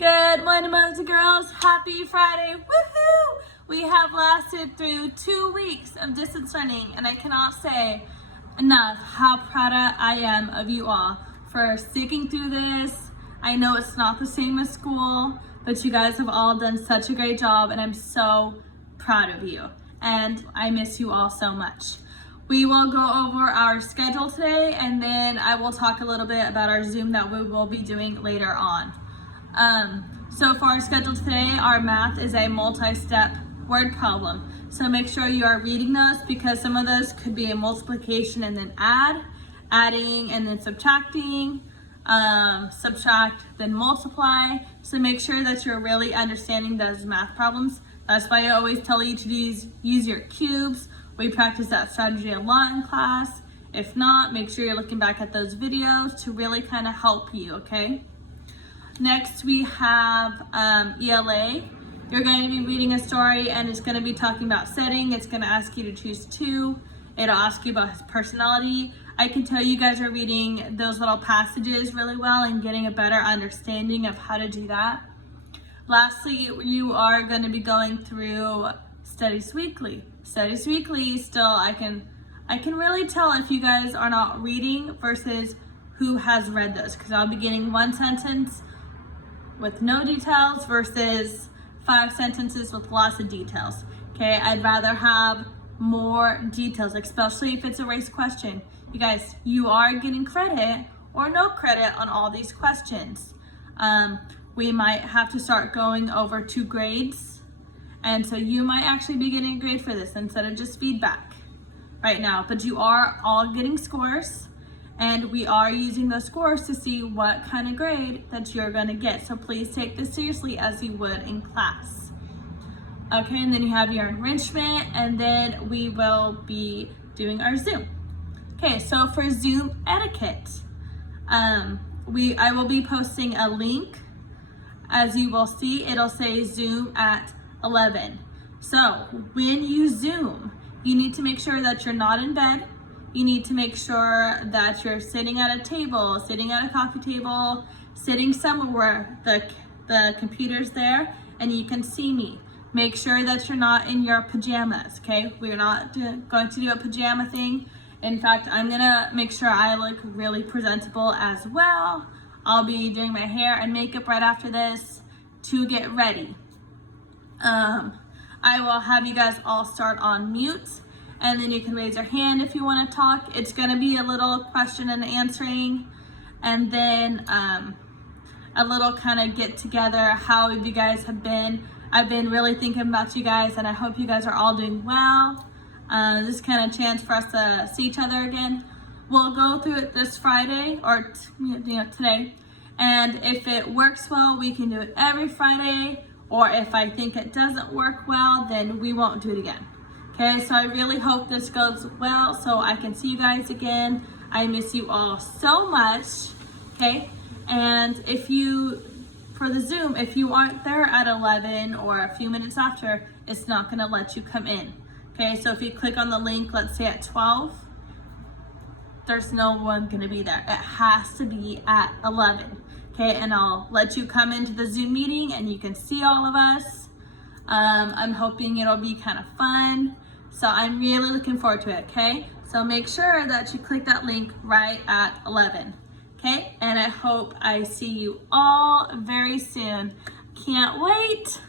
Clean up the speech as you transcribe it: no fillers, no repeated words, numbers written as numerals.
Good morning, boys and girls. Happy Friday. Woohoo! We have lasted through 2 weeks of distance learning, and I cannot say enough how proud I am of you all for sticking through this. I know it's not the same as school, but you guys have all done such a great job, and I'm so proud of you. And I miss you all so much. We will go over our schedule today, and then I will talk a little bit about our Zoom that we will be doing later on. So for our schedule today, our math is a multi-step word problem. So make sure you are reading those because some of those could be a multiplication and then adding and then subtracting, subtract, then multiply. So make sure that you're really understanding those math problems. That's why I always tell you to use your cubes. We practice that strategy a lot in class. If not, make sure you're looking back at those videos to really kind of help you, okay? Next, we have ELA. You're going to be reading a story and it's going to be talking about setting. It's going to ask you to choose two. It'll ask you about his personality. I can tell you guys are reading those little passages really well and getting a better understanding of how to do that. Lastly, you are going to be going through Studies Weekly. Studies Weekly, still, I can really tell if you guys are not reading versus who has read those, because I'll be getting one sentence with no details versus 5 sentences with lots of details. Okay, I'd rather have more details, especially if it's a race question. You guys, you are getting credit or no credit on all these questions. We might have to start going over 2 grades, and so you might actually be getting a grade for this instead of just feedback right now, but you are all getting scores. And we are using those scores to see what kind of grade that you're gonna get. So please take this seriously as you would in class. Okay, and then you have your enrichment, and then we will be doing our Zoom. Okay, so for Zoom etiquette, I will be posting a link. As you will see, it'll say Zoom at 11. So when you Zoom, you need to make sure that you're not in bed. You need to make sure that you're sitting at a table, sitting at a coffee table, sitting somewhere where the computer's there and you can see me. Make sure that you're not in your pajamas, okay? We're not going to do a pajama thing. In fact, I'm gonna make sure I look really presentable as well. I'll be doing my hair and makeup right after this to get ready. I will have you guys all start on mute, and then you can raise your hand if you want to talk. It's going to be a little question and answering, and then a little kind of get together how you guys have been. I've been really thinking about you guys, and I hope you guys are all doing well. This is kind of a chance for us to see each other again. We'll go through it this Friday or today, and if it works well, we can do it every Friday, or if I think it doesn't work well, then we won't do it again. Okay, so I really hope this goes well so I can see you guys again. I miss you all so much, okay? And for the Zoom, if you aren't there at 11 or a few minutes after, it's not gonna let you come in. Okay, so if you click on the link, let's say at 12, there's no one gonna be there. It has to be at 11, okay? And I'll let you come into the Zoom meeting and you can see all of us. I'm hoping it'll be kind of fun. So I'm really looking forward to it, okay? So make sure that you click that link right at 11, okay? And I hope I see you all very soon. Can't wait.